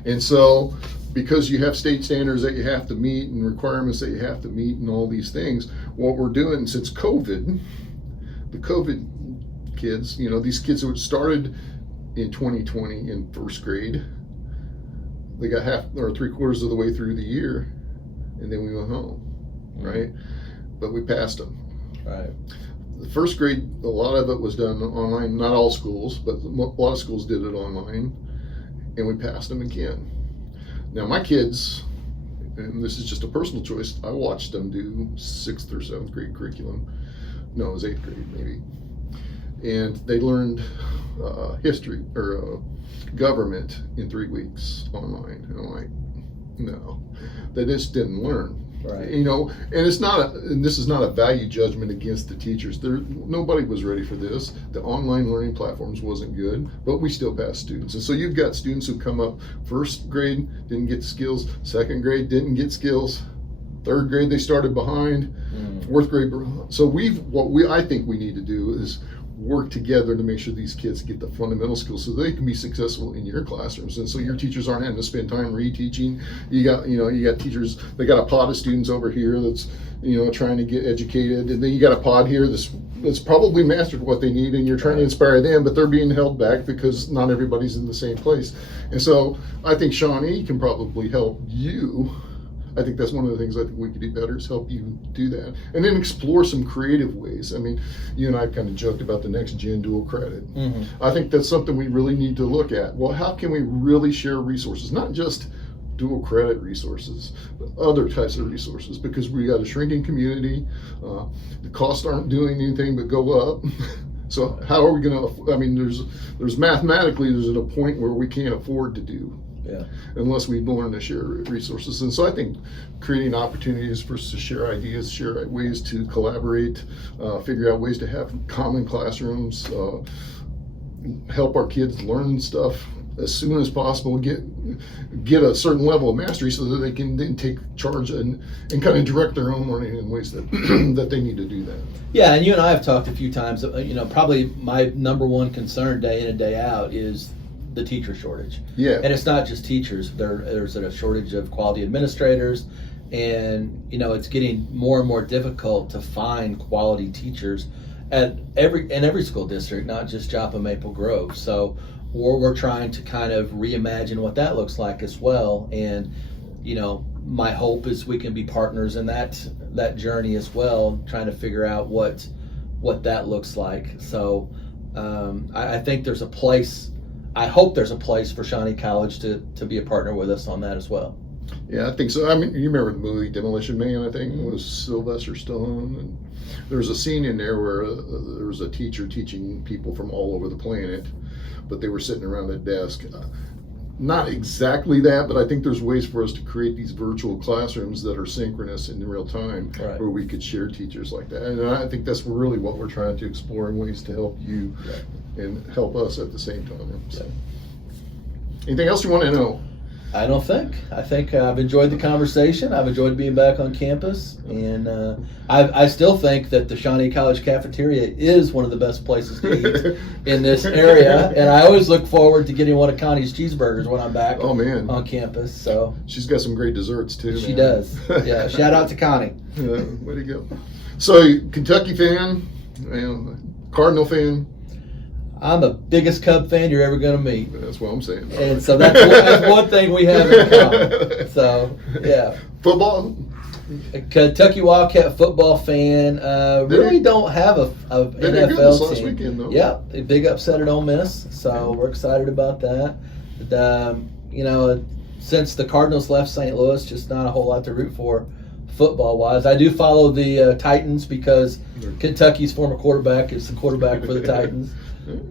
And so, because you have state standards that you have to meet and requirements that you have to meet and all these things, what we're doing since COVID, the COVID kids, these kids who had started in 2020 in 1st grade, they got half or 3/4 of the way through the year, and then we went home, right? But we passed them. Right. The 1st grade, a lot of it was done online. Not all schools, but a lot of schools did it online, and we passed them again. Now my kids, and this is just a personal choice, I watched them do 6th or 7th grade curriculum. No, it was 8th grade maybe. And they learned history or government in 3 weeks online. And I'm like, no, they just didn't learn. Right. And it's not and this is not a value judgment against the teachers. Nobody was ready for this. The online learning platforms wasn't good, but we still passed students. And so you've got students who come up 1st grade, didn't get skills, 2nd grade, didn't get skills, 3rd grade, they started behind, 4th grade. So I think we need to do is work together to make sure these kids get the fundamental skills so they can be successful in your classrooms. And so your teachers aren't having to spend time reteaching. You got teachers, they got a pod of students over here that's, trying to get educated. And then you got a pod here that's probably mastered what they need, and you're trying to inspire them, but they're being held back because not everybody's in the same place. And so I think Shawnee can probably help you. I think that's one of the things I think we could do better is help you do that. And then explore some creative ways. I mean, you and I kind of joked about the next gen dual credit. I think that's something we really need to look at. Well, how can we really share resources? Not just dual credit resources, but other types of resources, because we got a shrinking community. The costs aren't doing anything but go up. So how are we going to, there's mathematically, there's at a point where we can't afford to do. Yeah. Unless we learn to share resources. And so I think creating opportunities for us to share ideas, share ways to collaborate, figure out ways to have common classrooms, help our kids learn stuff as soon as possible, get a certain level of mastery so that they can then take charge and kind of direct their own learning in ways that that they need to do that. Yeah, and you and I have talked a few times, probably my number one concern day in and day out is the teacher shortage. Yeah. And it's not just teachers. There's a shortage of quality administrators, and it's getting more and more difficult to find quality teachers in every school district, not just Joppa-Maple Grove. So we're trying to kind of reimagine what that looks like as well. And my hope is we can be partners in that journey as well, trying to figure out what that looks like. So I think there's a place. I hope there's a place for Shawnee College to be a partner with us on that as well. Yeah, I think so. I mean, you remember the movie Demolition Man, I think, it was Sylvester Stallone. And there was a scene in there where there was a teacher teaching people from all over the planet, but they were sitting around a desk. Not exactly that, but I think there's ways for us to create these virtual classrooms that are synchronous in real time, right, where we could share teachers like that. And I think that's really what we're trying to explore in ways to help you and help us at the same time. So. Anything else you want to know? I don't think. I think I've enjoyed the conversation. I've enjoyed being back on campus, and I still think that the Shawnee College cafeteria is one of the best places to eat in this area. And I always look forward to getting one of Connie's cheeseburgers when I'm back on campus. So she's got some great desserts too. She does. Yeah. Shout out to Connie. Way to go. So Kentucky fan, Cardinal fan. I'm the biggest Cub fan you're ever going to meet. That's what I'm saying. And so that's one thing we have in common. So, yeah. Football? Kentucky Wildcat football fan. Really don't have a NFL last team. Weekend, though. Yeah, a big upset at Ole Miss. So we're excited about that. But, since the Cardinals left St. Louis, just not a whole lot to root for football wise. I do follow the Titans because Kentucky's former quarterback is the quarterback for the Titans.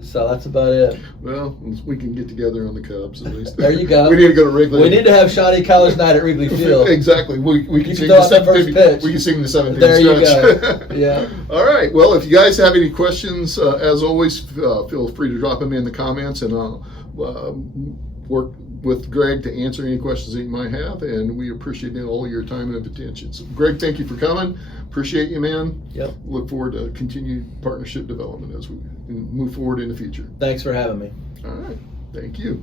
So that's about it. Well, we can get together on the Cubs at least. There you go. We need to go to Wrigley. We need to have Shawnee College night at Wrigley Field. Exactly. We can You sing throw the out the first 17th. pitch. We can sing the 17th There you stretch. go. Yeah. All right. Well, if you guys have any questions, as always, feel free to drop them in the comments, and I'll work with Greg to answer any questions that you might have. And we appreciate all your time and attention. So, Greg, thank you for coming. Appreciate you, man. Yep. Look forward to continued partnership development as we move forward in the future. Thanks for having me. All right. Thank you.